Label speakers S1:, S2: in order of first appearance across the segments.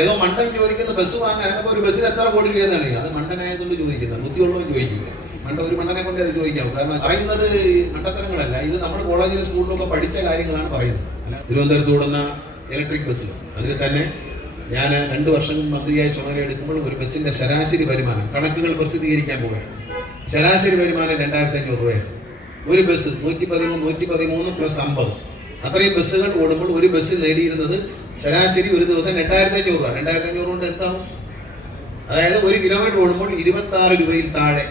S1: ഏതോ മണ്ടൻ ചോദിക്കുന്ന ബസ് വാങ്ങാൻ അപ്പോൾ ഒരു ബസ്സിൽ എത്ര കോടി രൂപയെന്നാണ് അത് മണ്ടനായതുകൊണ്ട് ചോദിക്കുന്നത് ബുദ്ധിയുള്ളവൻ ചോദിക്കില്ല മണ്ട ഒരു മണ്ടനെ കൊണ്ട് അത് ചോദിക്കാം കാരണം പറയുന്നത് മണ്ടത്തരങ്ങളല്ല. ഇത് നമ്മൾ കോളേജിൽ സ്കൂളിലൊക്കെ പഠിച്ച കാര്യങ്ങളാണ് പറയുന്നത്. അല്ല തിരുവനന്തപുരത്ത് ഓടുന്ന ഇലക്ട്രിക് ബസ് അതിൽ തന്നെ ഞാൻ രണ്ട് വർഷം മന്ത്രിയായി ചുമതല എടുക്കുമ്പോൾ ഒരു ബസ്സിന്റെ ശരാശരി വരുമാനം കണക്കുകൾ പ്രസിദ്ധീകരിക്കാൻ പോവുകയാണ്. ശരാശരി വരുമാനം രണ്ടായിരത്തി അഞ്ഞൂറ് രൂപയാണ്. ഒരു ബസ് നൂറ്റി പതിമൂന്ന് നൂറ്റി പതിമൂന്ന് പ്ലസ് അമ്പത്. അത്രയും ബസ്സുകൾ ഓടുമ്പോൾ ഒരു ബസ് നേടിയിരുന്നത് ശരാശരി ഒരു ദിവസം രണ്ടായിരത്തി അഞ്ഞൂറ് രൂപ. രണ്ടായിരത്തി അഞ്ഞൂറ് കൊണ്ട് എന്താവും? അതായത് ഒരു കിലോമീറ്റർ ഓടുമ്പോൾ ഇരുപത്തി ആറ് രൂപയിൽ താഴെ.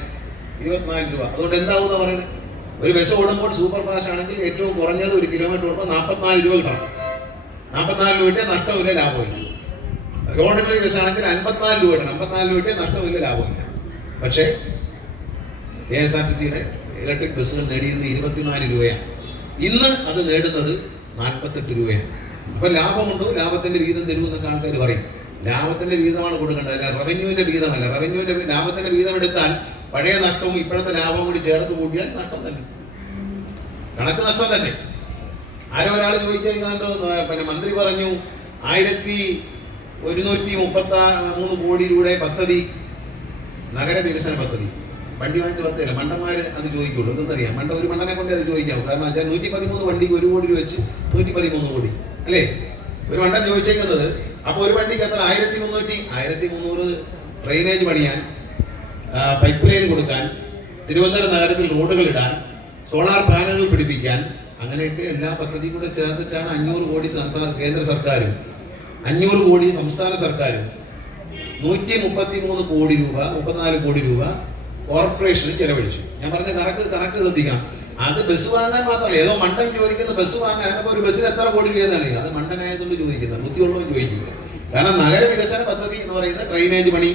S1: ഇരുപത്തിനാല് രൂപ. അതുകൊണ്ട് എന്താവും എന്ന് പറയുന്നത്? ഒരു ബസ് ഓടുമ്പോൾ സൂപ്പർ ഫാസ്റ്റ് ആണെങ്കിൽ ഏറ്റവും കുറഞ്ഞത് ഒരു കിലോമീറ്റർ ഓടുമ്പോൾ നാൽപ്പത്തിനാല് രൂപ കിട്ടണം. നാൽപ്പത്തിനാല് രൂപയുടെ നഷ്ടമില്ല ലാഭമില്ല. ഓർഡിനറി ബസ് ആണെങ്കിൽ അൻപത്തിനാല് രൂപ കിട്ടണം. അമ്പത്തിനാല് രൂപയുടെ നഷ്ടമില്ല ലാഭമില്ല. പക്ഷേ കെ എസ് ആർ ടി സിയുടെ ഇലക്ട്രിക് ബസ്സുകൾ നേടിയിരുന്നത് ഇരുപത്തിനാല് രൂപയാണ്. ഇന്ന് അത് നേടുന്നത് നാൽപ്പത്തെട്ട് രൂപയാണ്. അപ്പൊ ലാഭമുണ്ടോ? ലാഭത്തിന്റെ വീതം തരൂ എന്നൊക്കെ ആൾക്കാർ പറയും. ലാഭത്തിന്റെ വീതമാണ് കൊടുക്കേണ്ടത്. അല്ല റവന്യൂവിന്റെ വീതമല്ല. റവന്യൂവിന്റെ ലാഭത്തിന്റെ വീതം എടുത്താൽ പഴയ നഷ്ടവും ഇപ്പോഴത്തെ ലാഭവും കൂടി ചേർത്ത് കൂട്ടിയാൽ നഷ്ടം തന്നെ. കണക്ക് നഷ്ടം തന്നെ. ആരോ ഒരാൾ ചോദിച്ചേക്കാണ്ടോ പിന്നെ മന്ത്രി പറഞ്ഞു ആയിരത്തി ഒരുന്നൂറ്റി മുപ്പത്തി മൂന്ന് കോടി രൂപയുടെ പദ്ധതി നഗര വികസന പദ്ധതി. വണ്ടി വാങ്ങിച്ച പദ്ധതിയല്ല. മണ്ടന്മാര് അത് ചോദിക്കുള്ളൂ. എന്തെന്നറിയാം? മണ്ട ഒരു മണ്ടനെ കൊണ്ട് അത് ചോദിക്കാം കാരണം വെച്ചാൽ നൂറ്റി പതിമൂന്ന് വണ്ടിക്ക് ഒരു കോടി രൂപ വെച്ച് നൂറ്റി പതിമൂന്ന് കോടി. അല്ലേ? ഒരു വണ്ടം ചോദിച്ചേക്കുന്നത് അപ്പൊ ഒരു വണ്ടിക്ക് അത്ര ആയിരത്തി മുന്നൂറ്റി ആയിരത്തി മുന്നൂറ് ഡ്രെയിനേജ് പണിയാൻ പൈപ്പ് ലൈൻ കൊടുക്കാൻ തിരുവനന്തപുരം നഗരത്തിൽ റോഡുകൾ ഇടാൻ സോളാർ പാനലുകൾ പിടിപ്പിക്കാൻ അങ്ങനെയൊക്കെ എല്ലാ പദ്ധതിയും കൂടെ ചേർത്തിട്ടാണ് അഞ്ഞൂറ് കോടി സർക്കാർ കേന്ദ്ര സർക്കാരും അഞ്ഞൂറ് കോടി സംസ്ഥാന സർക്കാരും നൂറ്റി മുപ്പത്തി മൂന്ന് കോടി രൂപ മുപ്പത്തിനാല് കോടി രൂപ കോർപ്പറേഷന് ചെലവഴിച്ചു. ഞാൻ പറഞ്ഞ കണക്ക് കണക്ക് ശ്രദ്ധിക്കണം. അത് ബസ് വാങ്ങാൻ മാത്രമല്ല. ഏതോ മണ്ടൻ ചോദിക്കുന്ന ബസ് വാങ്ങാൻ അപ്പോൾ ഒരു ബസ്സിന് എത്ര കോടി രൂപയെന്നാണ് അത് മണ്ടനായതുകൊണ്ട് ചോദിക്കുന്നത്. ബുദ്ധിയുള്ളവൻ ചോദിക്കില്ല. കാരണം നഗര വികസന പദ്ധതി എന്ന് പറയുന്നത് ഡ്രെയിനേജ് പണി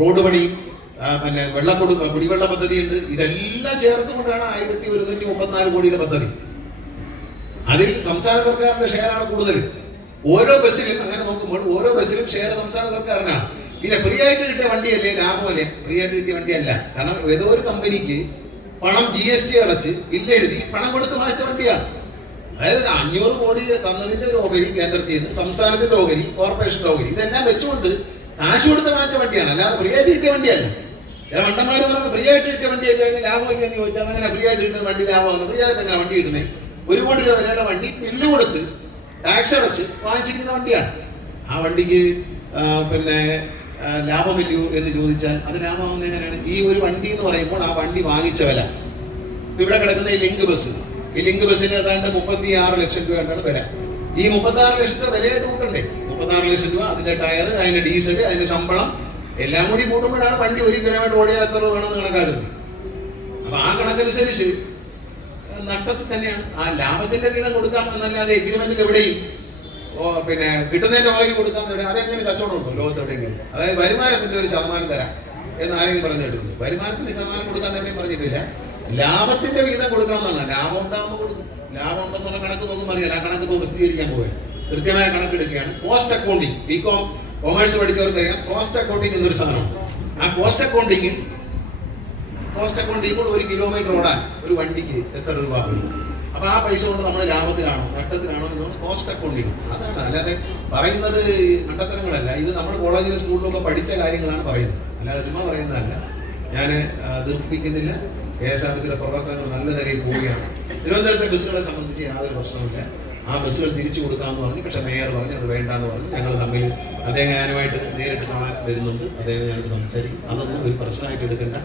S1: റോഡ് പണി പിന്നെ വെള്ളക്കൊടു കുടിവെള്ള പദ്ധതി ഉണ്ട് ഇതെല്ലാം ചേർത്തുകൊണ്ടാണ് ആയിരത്തി ഒരുന്നൂറ്റി മുപ്പത്തിനാല് കോടിയുടെ പദ്ധതി. അതിൽ സംസ്ഥാന സർക്കാരിന്റെ ഷെയറാണ് കൂടുതൽ. ഓരോ ബസ്സിലും അങ്ങനെ നോക്കുമ്പോൾ ഓരോ ബസ്സിലും ഷെയർ സംസ്ഥാന സർക്കാരിനാണ്. പിന്നെ ഫ്രീ ആയിട്ട് കിട്ടിയ വണ്ടിയല്ലേ? ലാഭമല്ലേ? ഫ്രീ ആയിട്ട് കിട്ടിയ വണ്ടിയല്ല. കാരണം ഏതോ ഒരു കമ്പനിക്ക് പണം ജി എസ് ടി അടച്ച് ബില്ല് എഴുതി പണം കൊടുത്ത് വാങ്ങിച്ച വണ്ടിയാണ്. അതായത് അഞ്ഞൂറ് കോടി തന്നതിന്റെ ഒരു ഓഹരി കേന്ദ്രത്തിൽ നിന്ന് സംസ്ഥാനത്തിന്റെ ഓഹരി കോർപ്പറേഷന്റെ ഓഹരി ഇതെല്ലാം വെച്ചുകൊണ്ട് കാശ് കൊടുത്ത് വാങ്ങിച്ച വണ്ടിയാണ്. അല്ലാതെ ഫ്രീ ആയിട്ട് കിട്ടിയ വണ്ടിയല്ല. ചില വണ്ടന്മാർ പറയുന്നത് ഫ്രീ ആയിട്ട് കിട്ടിയ വണ്ടി അതിന് ലാഭമില്ല എന്ന് ചോദിച്ചാൽ അങ്ങനെ ഫ്രീ ആയിട്ട് കിട്ടുന്ന വണ്ടി ലാഭമാണ്? ഫ്രീ ആയിട്ട് അങ്ങനെ വണ്ടി കിട്ടുന്നത് ഒരു കോടി രൂപ വരെയുള്ള വണ്ടി ബില്ല് കൊടുത്ത് ടാക്സ് അടച്ച് വാങ്ങിച്ചിരിക്കുന്ന വണ്ടിയാണ്. ആ വണ്ടിക്ക് പിന്നെ ലാഭമില്ലയോ എന്ന് ചോദിച്ചാൽ അത് ലാഭമാവുന്നത് എങ്ങനെയാണ്? ഈ ഒരു വണ്ടി എന്ന് പറയുമ്പോൾ ആ വണ്ടി വാങ്ങിച്ച വില. ഇവിടെ കിടക്കുന്ന ഈ ലിങ്ക് ബസ്. ഈ ലിങ്ക് ബസ്സിന് ഏതാണ്ട് മുപ്പത്തി ആറ് ലക്ഷം രൂപയാണ് വില. ഈ മുപ്പത്തി ആറ് ലക്ഷം രൂപ വിലയായിട്ട് കൂട്ടണ്ടേ? മുപ്പത്തി ആറ് ലക്ഷം രൂപ അതിന്റെ ടയർ അതിന്റെ ഡീസൽ അതിന്റെ ശമ്പളം എല്ലാം കൂടി കൂട്ടുമ്പോഴാണ് വണ്ടി ഒരു കിലോമീറ്റർ ഓടിയാൽ എത്ര രൂപ വേണമെന്ന് കണക്കാക്കുന്നത്. അപ്പൊ ആ കണക്കനുസരിച്ച് നഷ്ടത്തിൽ തന്നെയാണ് ആ ലാഭത്തിന്റെ വീതം കൊടുക്കാം എന്നല്ലാതെ എഗ്രിമെന്റിൽ എവിടെയും പിന്നെ കിട്ടുന്നതിന്റെ ഓഹരി കൊടുക്കാൻ തുടങ്ങി അതെങ്ങനെ കച്ചവടം ഉണ്ടോ? ലോകത്ത് എവിടെയെങ്കിലും അതായത് വരുമാനത്തിന്റെ ഒരു ശതമാനം തരാം എന്ന് ആരെങ്കിലും പറഞ്ഞു കേട്ടിട്ടുണ്ട്. വരുമാനത്തിന്റെ ശതമാനം കൊടുക്കാൻ എവിടെയും പറഞ്ഞിട്ടില്ല. ലാഭത്തിന്റെ വിഹിതം കൊടുക്കണം എന്നാണ്. ലാഭം ഉണ്ടാകുമ്പോൾ കൊടുക്കും. ലാഭം ഉണ്ടെന്നുള്ള കണക്ക് നോക്കുമ്പോൾ അറിയാം. ആ കണക്ക് പ്രസിദ്ധീകരിക്കാൻ പോവുകയാണ്. കൃത്യമായ കണക്കെടുക്കുകയാണ്. Cost accounting B com commerce പഠിച്ചവർക്ക് അറിയാം കോസ്റ്റ് അക്കൗണ്ടിങ് എന്നൊരു സാധനമുണ്ട് ആ കോസ്റ്റ് അക്കൗണ്ടിങ് കോസ്റ്റ് അക്കൗണ്ടിങ്ങോട് ഒരു കിലോമീറ്റർ ഓടാൻ ഒരു വണ്ടിക്ക് എത്ര രൂപ വരും അപ്പൊ ആ പൈസ കൊണ്ട് നമ്മൾ ലാഭത്തിലാണോ നഷ്ടത്തിലാണോ എന്നാണ് കോസ്റ്റ് അക്കൗണ്ടിങ് അതാണ്. അല്ലാതെ പറയുന്നത് മണ്ടത്തരങ്ങളല്ല ഇത് നമ്മൾ കോളേജിലും സ്കൂളിലൊക്കെ പഠിച്ച കാര്യങ്ങളാണ് പറയുന്നത്. അല്ലാതെ ചുമ്മാ പറയുന്നതല്ല. ഞാൻ ദീർഘിപ്പിക്കുന്നില്ല. കെ എസ് ആർ ടിസിയുടെ പ്രവർത്തനങ്ങൾ നല്ല നിലയിൽ പോവുകയാണ്. തിരുവനന്തപുരത്തെ ബസ്സുകളെ സംബന്ധിച്ച് യാതൊരു പ്രശ്നവുമില്ല. ആ ബസ്സുകൾ തിരിച്ചു കൊടുക്കാമെന്ന് പറഞ്ഞു പക്ഷെ മേയർ പറഞ്ഞു അത് വേണ്ടാന്ന് പറഞ്ഞു ഞങ്ങൾ തമ്മിൽ അദ്ദേഹം ഞാനുമായിട്ട് നേരിട്ട് കാണാൻ വരുന്നുണ്ട്. അദ്ദേഹം ഞങ്ങൾക്ക് സംസാരിക്കും. അതൊന്നും ഒരു പ്രശ്നമായിട്ട് എടുക്കണ്ട.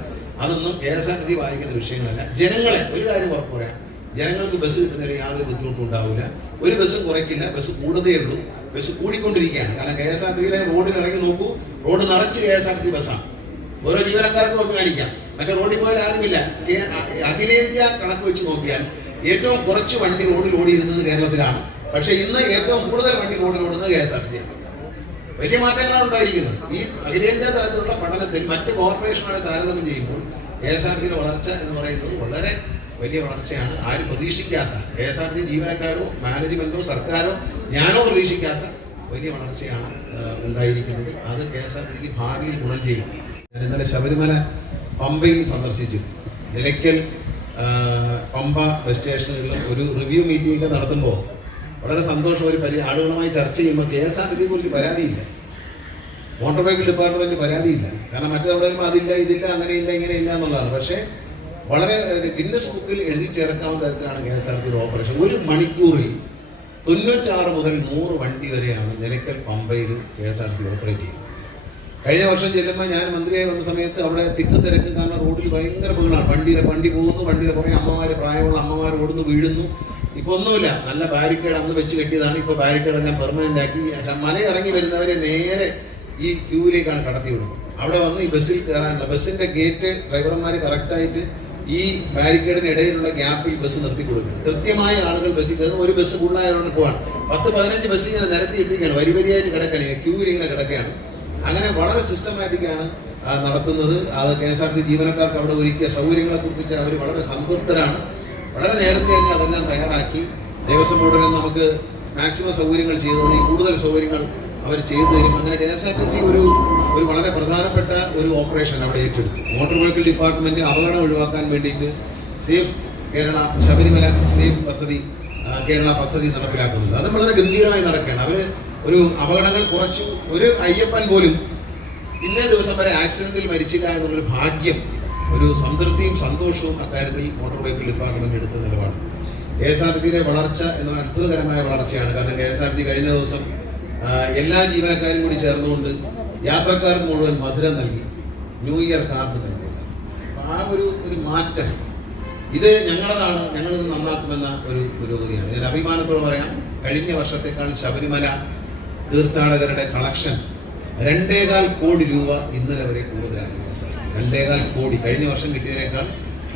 S1: അതൊന്നും K S R T C ബാധിക്കുന്ന വിഷയങ്ങളല്ല. ജനങ്ങളെ ഒരു കാര്യം ഉറപ്പ് പറയാം. ജനങ്ങൾക്ക് ബസ് കിട്ടുന്നതിന് യാതൊരു ബുദ്ധിമുട്ടും ഉണ്ടാവില്ല. ഒരു ബസ് കുറയ്ക്കില്ല ബസ് കൂടുതേ ഉള്ളൂ. ബസ് കൂടിക്കൊണ്ടിരിക്കുകയാണ്. കാരണം കെ എസ് ആർ ടി റോഡിൽ ഇറങ്ങി നോക്കൂ റോഡ് നിറച്ച് കെ എസ് ആർ ടി ബസ്സാണ്. ഓരോ ജീവനക്കാർക്കും കാണിക്കാം. മറ്റേ റോഡിൽ പോയാൽ ആരുമില്ല. അഖിലേന്ത്യാ കണക്ക് വെച്ച് നോക്കിയാൽ ഏറ്റവും കുറച്ച് വണ്ടി റോഡിൽ ഓടിയിരുന്നത് കേരളത്തിലാണ്. പക്ഷെ ഇന്ന് ഏറ്റവും കൂടുതൽ വണ്ടി റോഡിൽ ഓടുന്നത് കെ എസ് ആർ ടി വലിയ മാറ്റങ്ങളാണ് ഉണ്ടായിരിക്കുന്നത്. ഈ അഖിലേന്ത്യാ തലത്തിലുള്ള പഠനത്തിൽ മറ്റ് കോർപ്പറേഷനുമായി താരതമ്യം ചെയ്യുമ്പോൾ കെ എസ് ആർ ടിയുടെ വളർച്ച എന്ന് പറയുന്നത് വളരെ വലിയ വളർച്ചയാണ്. ആരും പ്രതീക്ഷിക്കാത്ത കെ എസ് ആർ ടി ജീവനക്കാരോ മാനേജ്മെന്റോ സർക്കാരോ ഞാനോ പ്രതീക്ഷിക്കാത്ത വലിയ വളർച്ചയാണ് ഉണ്ടായിരിക്കുന്നത്. അത് കെ എസ് ആർ ടിക്ക് ഭാവിയിൽ ഗുണം ചെയ്യും. ഞാൻ ഇന്നലെ ശബരിമല പമ്പയിൽ സന്ദർശിച്ചു നിലയ്ക്കൽ പമ്പ ബസ് സ്റ്റേഷനുകളിൽ ഒരു റിവ്യൂ മീറ്റിംഗ് ഒക്കെ നടത്തുമ്പോൾ വളരെ സന്തോഷം ഒരു പരി ആളുകളുമായി ചർച്ച ചെയ്യുമ്പോൾ കെ എസ് ആർ ടിയെ കുറിച്ച് പരാതിയില്ല. മോട്ടോർ വെഹിക്കിൾ ഡിപ്പാർട്ട്മെന്റ് പരാതിയില്ല. കാരണം മറ്റു പറയുമ്പോൾ അതില്ല ഇതില്ല അങ്ങനെ ഇല്ല ഇങ്ങനെ ഇല്ല എന്നുള്ളതാണ്. പക്ഷേ വളരെ ഗിന്നസ് ബുക്കിൽ എഴുതി ചേർക്കാവുന്ന തരത്തിലാണ് K S R T operation ഒരു മണിക്കൂറിൽ തൊണ്ണൂറ്റാറ് മുതൽ നൂറ് വണ്ടി വരെയാണ് നിലയ്ക്കൽ പമ്പയിൽ K S R T operate ചെയ്യുന്നത്. കഴിഞ്ഞ വർഷം ചെല്ലുമ്പോൾ ഞാൻ മന്ത്രിയായി വന്ന സമയത്ത് അവിടെ തിക്ക് തിരക്ക് കാരണം റോഡിൽ ഭയങ്കര ബഹളമാണ്. വണ്ടിയിലെ വണ്ടി പോകുന്നു വണ്ടിയിലെ കുറേ അമ്മമാർ പ്രായമുള്ള അമ്മമാർ ഓടുന്നു വീഴുന്നു. ഇപ്പൊ ഒന്നുമില്ല. നല്ല ബാരിക്കേഡ് അന്ന് വെച്ച് കെട്ടിയതാണ്. ഇപ്പൊ ബാരിക്കേഡ് എല്ലാം പെർമനന്റ് ആക്കി. മല ഇറങ്ങി വരുന്നവരെ നേരെ ഈ ക്യൂവിലേക്കാണ് കടത്തി വിടുന്നത് അവിടെ വന്ന് ഈ ബസ്സിൽ കയറാനുള്ള ബസ്സിന്റെ ഗേറ്റ് ഡ്രൈവർമാർ കറക്റ്റായിട്ട് ഈ ബാരിക്കേഡിന് ഇടയിലുള്ള ഗ്യാപ്പിൽ ബസ് നിർത്തി കൊടുക്കും. കൃത്യമായ ആളുകൾ ബസ്സിൽ കയറും ഒരു ബസ് ഫുള്ളായതുകൊണ്ട് പോവാണ്. പത്ത് പതിനഞ്ച് ബസ് ഇങ്ങനെ നിരത്തി ഇട്ടിരിക്കുകയാണ്. വരി വരിയായിട്ട് കിടക്കുകയാണ്. ക്യൂവിൽ ഇങ്ങനെ കിടക്കുകയാണ്. അങ്ങനെ വളരെ സിസ്റ്റമാറ്റിക്കാണ് നടത്തുന്നത്. അത് കെ എസ് ആർ ടി ജീവനക്കാർക്ക് അവിടെ ഒരുക്കിയ സൗകര്യങ്ങളെ കുറിച്ച് അവർ വളരെ സംതൃപ്തരാണ്. വളരെ നേരത്തെ തന്നെ അതെല്ലാം തയ്യാറാക്കി. ദേവസ്വം ബോർഡിൽ നമുക്ക് മാക്സിമം സൗകര്യങ്ങൾ ചെയ്തു കൂടുതൽ സൗകര്യങ്ങൾ അവർ ചെയ്തു തരും. അങ്ങനെ K S R T C ഒരു ഒരു വളരെ പ്രധാനപ്പെട്ട ഒരു ഓപ്പറേഷൻ അവിടെ ഏറ്റെടുത്തു. മോട്ടോർ വെഹിക്കിൾ ഡിപ്പാർട്ട്മെന്റ് അപകടം ഒഴിവാക്കാൻ വേണ്ടിയിട്ട് സേഫ് കേരള ശബരിമല സേഫ് പദ്ധതി കേരള പദ്ധതി നടപ്പിലാക്കുന്നത്. അത് വളരെ ഗംഭീരമായി നടക്കുകയാണ്. അവർ ഒരു അപകടങ്ങൾ കുറച്ചു ഒരു അയ്യപ്പൻ പോലും ഇന്നേ ദിവസം വരെ ആക്സിഡന്റിൽ മരിച്ചില്ല എന്നുള്ളൊരു ഭാഗ്യം ഒരു സംതൃപ്തിയും സന്തോഷവും അക്കാര്യത്തിൽ മോട്ടോർ വെഹിക്കിൾ ഡിപ്പാർട്ട്മെന്റ് എടുത്ത നിലപാട്. കെ എസ് ആർ ടിയുടെ വളർച്ച എന്ന അത്ഭുതകരമായ വളർച്ചയാണ്. കാരണം കെ എസ് ആർ ടി കഴിഞ്ഞ ദിവസം എല്ലാ ജീവനക്കാരും കൂടി ചേർന്നുകൊണ്ട് യാത്രക്കാർക്ക് മുഴുവൻ മധുരം നൽകി. ന്യൂ ഇയർ കാർഡ് നൽകി അപ്പൊ ആ ഒരു ഒരു മാറ്റം. ഇത് ഞങ്ങളതാണ് ഞങ്ങളിത് നന്നാക്കുമെന്ന ഒരു പുരോഗതിയാണ്. ഞാൻ അഭിമാനത്തോടെ പറയാം കഴിഞ്ഞ വർഷത്തേക്കാൾ ശബരിമല തീർത്ഥാടകരുടെ കളക്ഷൻ രണ്ടേകാൽ കോടി രൂപ ഇന്നലെ വരെ കൂടുതലാണ് കെ എസ് ആർ ടി. രണ്ടേകാൽ കോടി. കഴിഞ്ഞ വർഷം കിട്ടിയതിനേക്കാൾ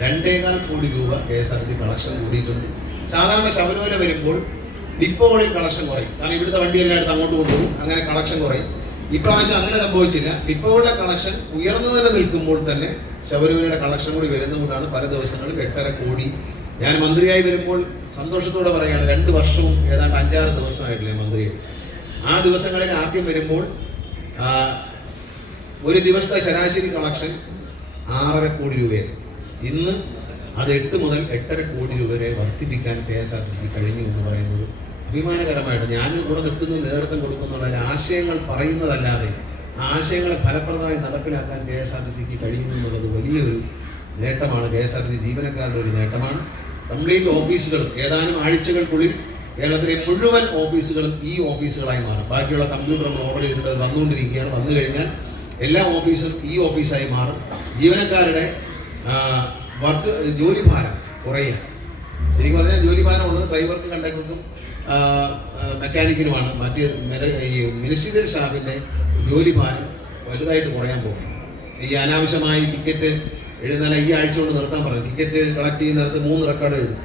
S1: രണ്ടേകാൽ കോടി രൂപ K S R T collection കൂടിയിട്ടുണ്ട്. സാധാരണ ശബരിമല വരുമ്പോൾ ഡിപ്പോകളിൽ കളക്ഷൻ കുറയും. കാരണം ഇവിടുത്തെ വണ്ടി എല്ലായിടത്തും അങ്ങോട്ട് കൊണ്ടുപോകും. അങ്ങനെ കളക്ഷൻ കുറയും. ഇപ്രാവശ്യം അങ്ങനെ സംഭവിച്ചില്ല. ഡിപ്പോകളുടെ കളക്ഷൻ ഉയർന്നു തന്നെ നിൽക്കുമ്പോൾ തന്നെ ശബരിമലയുടെ കളക്ഷൻ കൂടി വരുന്നതുകൊണ്ടാണ് പല ദിവസങ്ങളിൽ എട്ടര കോടി. ഞാൻ മന്ത്രിയായി വരുമ്പോൾ സന്തോഷത്തോടെ പറയുകയാണ് രണ്ട് വർഷവും ഏതാണ്ട് അഞ്ചാറ് ദിവസമായിട്ടില്ലേ മന്ത്രിയായിട്ട് ആ ദിവസങ്ങളിൽ ആദ്യം വരുമ്പോൾ ഒരു ദിവസത്തെ ശരാശരി കളക്ഷൻ ആറര കോടി രൂപയായിരുന്നു. ഇന്ന് അത് എട്ട് മുതൽ എട്ടര കോടി രൂപ വരെ വർദ്ധിപ്പിക്കാൻ K S R T C കഴിഞ്ഞു എന്ന് പറയുന്നത് അഭിമാനകരമായിട്ട് ഞാൻ ഇവിടെ നിൽക്കുന്നു നേതൃത്വം കൊടുക്കുന്നുള്ള ആശയങ്ങൾ പറയുന്നതല്ലാതെ ആശയങ്ങളെ ഫലപ്രദമായി നടപ്പിലാക്കാൻ കെ എസ് ആർ ടി സിക്ക് കഴിയുന്നു എന്നുള്ളത് വലിയൊരു നേട്ടമാണ്. K S R T C ജീവനക്കാരുടെ ഒരു നേട്ടമാണ്. കംപ്ലീറ്റ് ഓഫീസുകൾ ഏതാനും ആഴ്ചകൾക്കുള്ളിൽ കേരളത്തിലെ മുഴുവൻ ഓഫീസുകളും ഈ ഓഫീസുകളായി മാറും. ബാക്കിയുള്ള കമ്പ്യൂട്ടർ ഓർഡർ ചെയ്തിട്ട് വന്നുകൊണ്ടിരിക്കുകയാണ്. വന്നു കഴിഞ്ഞാൽ എല്ലാ ഓഫീസും ഈ ഓഫീസായി മാറും. ജീവനക്കാരുടെ വർക്ക് ജോലിഭാരം കുറയുക ശരിക്കും പറഞ്ഞാൽ ജോലിഭാരം ഉള്ളത് ഡ്രൈവർക്ക് കണ്ടക്ടർക്കും മെക്കാനിക്കിനുമാണ് മറ്റ് ഈ മിനിസ്റ്റീരിയൽ സ്റ്റാഫിന്റെ ജോലിഭാരം വലുതായിട്ട് കുറയാൻ പോകും ഈ അനാവശ്യമായി ടിക്കറ്റ് എഴുതുന്ന ഈ ആഴ്ച കൊണ്ട് നിർത്താൻ പറയും ടിക്കറ്റ് കളക്ട് ചെയ്യുന്നിടത്ത് മൂന്ന് റെക്കോർഡ് എഴുതും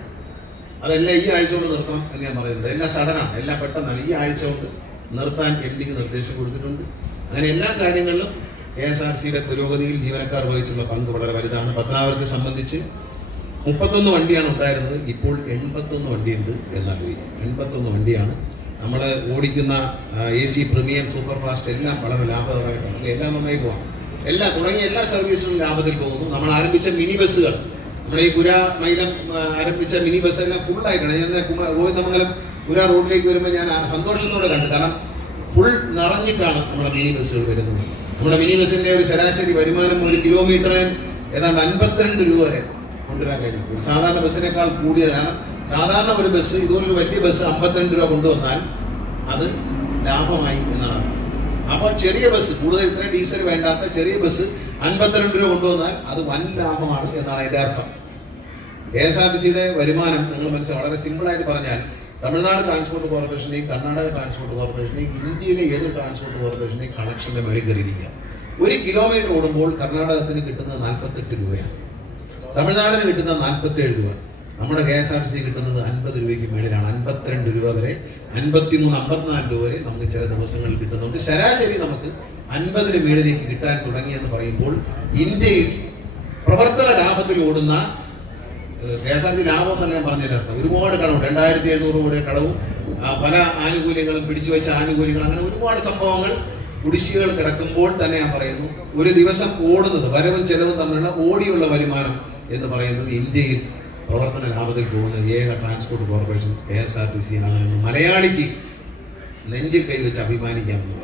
S1: അതെല്ലാം ഈ ആഴ്ച കൊണ്ട് നിർത്തണം എന്ന് ഞാൻ പറയുന്നുണ്ട്. എല്ലാം സഡനാണ് എല്ലാം പെട്ടെന്നാണ്. ഈ ആഴ്ച കൊണ്ട് നിർത്താൻ എം ഡിക്ക് നിർദ്ദേശം കൊടുത്തിട്ടുണ്ട്. അങ്ങനെ എല്ലാ കാര്യങ്ങളിലും കെ എസ് ആർ സിയുടെ പുരോഗതിയിൽ ജീവനക്കാർ വഹിച്ചുള്ള പങ്ക് വളരെ വലുതാണ്. പത്തനാപുരത്തെ സംബന്ധിച്ച് മുപ്പത്തൊന്ന് വണ്ടിയാണ് ഉണ്ടായിരുന്നത്. ഇപ്പോൾ എൺപത്തൊന്ന് വണ്ടിയുണ്ട് എന്നറിയില്ല എൺപത്തൊന്ന് വണ്ടിയാണ്. നമ്മൾ ഓടിക്കുന്ന A C premium super fast എല്ലാം വളരെ ലാഭകരമായിട്ടാണ് എല്ലാം നന്നായി പോകാം എല്ലാ തുടങ്ങിയ എല്ലാ സർവീസുകളും ലാഭത്തിൽ പോകുന്നു. നമ്മൾ ആരംഭിച്ച മിനി ബസ്സുകൾ നമ്മുടെ ഈ പുര മൈലം ആരംഭിച്ച മിനി ബസ് എല്ലാം ഫുള്ളായിട്ടാണ് ഞാൻ ഗോവിന്ദമംഗലം പുര റോഡിലേക്ക് വരുമ്പോൾ ഞാൻ സന്തോഷത്തോടെ കണ്ടു. കാരണം ഫുൾ നിറഞ്ഞിട്ടാണ് നമ്മുടെ മിനി ബസ്സുകൾ വരുന്നത്. നമ്മുടെ മിനി ബസ്സിന്റെ ഒരു ശരാശരി വരുമാനം ഒരു കിലോമീറ്ററിന് ഏതാണ്ട് അൻപത്തിരണ്ട് രൂപ വരെ കൊണ്ടുവരാൻ കഴിഞ്ഞു. ഒരു സാധാരണ ബസ്സിനേക്കാൾ കൂടിയതാണ്. സാധാരണ ഒരു ബസ് ഇതുപോലൊരു വലിയ ബസ് അമ്പത്തിരണ്ട് രൂപ കൊണ്ടുവന്നാൽ അത് ലാഭമായി എന്നാണ്. അപ്പോൾ ചെറിയ ബസ് കൂടുതൽ ഇത്രയും ഡീസൽ വേണ്ടാത്ത ചെറിയ ബസ് അൻപത്തിരണ്ട് രൂപ കൊണ്ടുവന്നാൽ അത് വൻ ലാഭമാണ് എന്നാണ് അതിന്റെ അർത്ഥം. കെ എസ് ആർ ടി സിയുടെ വരുമാനം നിങ്ങൾ മനസ്സിലാക്കി വളരെ സിമ്പിളായിട്ട് പറഞ്ഞാൽ തമിഴ്നാട് ട്രാൻസ്പോർട്ട് കോർപ്പറേഷനെയും കർണാടക ട്രാൻസ്പോർട്ട് കോർപ്പറേഷനെയും ഇന്ത്യയിലെ ഏത് ട്രാൻസ്പോർട്ട് കോർപ്പറേഷനെയും കളക്ഷന്റെ മേളിൽ കയറിയിരിക്കുക. ഒരു കിലോമീറ്റർ ഓടുമ്പോൾ കർണാടകത്തിന് കിട്ടുന്നത് നാൽപ്പത്തെട്ട് രൂപയാണ്. തമിഴ്നാടിന് കിട്ടുന്ന നാൽപ്പത്തേഴ് രൂപ. നമ്മുടെ കെ എസ് ആർ സി കിട്ടുന്നത് അൻപത് രൂപയ്ക്ക് മേളിലാണ് അൻപത്തിരണ്ട് രൂപ വരെ അൻപത്തിമൂന്ന് അമ്പത്തിനാല് രൂപ വരെ നമുക്ക് ചില ദിവസങ്ങളിൽ കിട്ടുന്നുണ്ട്. ശരാശരി നമുക്ക് അൻപതിന് മേളിലേക്ക് കിട്ടാൻ തുടങ്ങിയെന്ന് പറയുമ്പോൾ ഇന്ത്യയിൽ പ്രവർത്തന ലാഭത്തിൽ ഓടുന്ന കെ എസ് ആർ ടി ലാഭം ഞാൻ പറഞ്ഞതിന്റെ ഒരുപാട് കടവും രണ്ടായിരത്തി എഴുന്നൂറ് കോടി കടവും പല ആനുകൂല്യങ്ങളും പിടിച്ചു വെച്ച ആനുകൂല്യങ്ങൾ അങ്ങനെ ഒരുപാട് സംഭവങ്ങൾ കുടിശ്ശികൾ കിടക്കുമ്പോൾ തന്നെ ഞാൻ പറയുന്നു. ഒരു ദിവസം ഓടുന്നത് വരവും ചെലവും തമ്മിലുള്ള ഓടിയുള്ള വരുമാനം എന്ന് പറയുന്നത് ഇന്ത്യയിൽ പ്രവർത്തന ലാഭത്തിൽ പോകുന്ന ഏക transport corporation K S R T C ആണ് എന്ന് മലയാളിക്ക് നെഞ്ചിൽ കൈവച്ച് അഭിമാനിക്കാമെന്ന്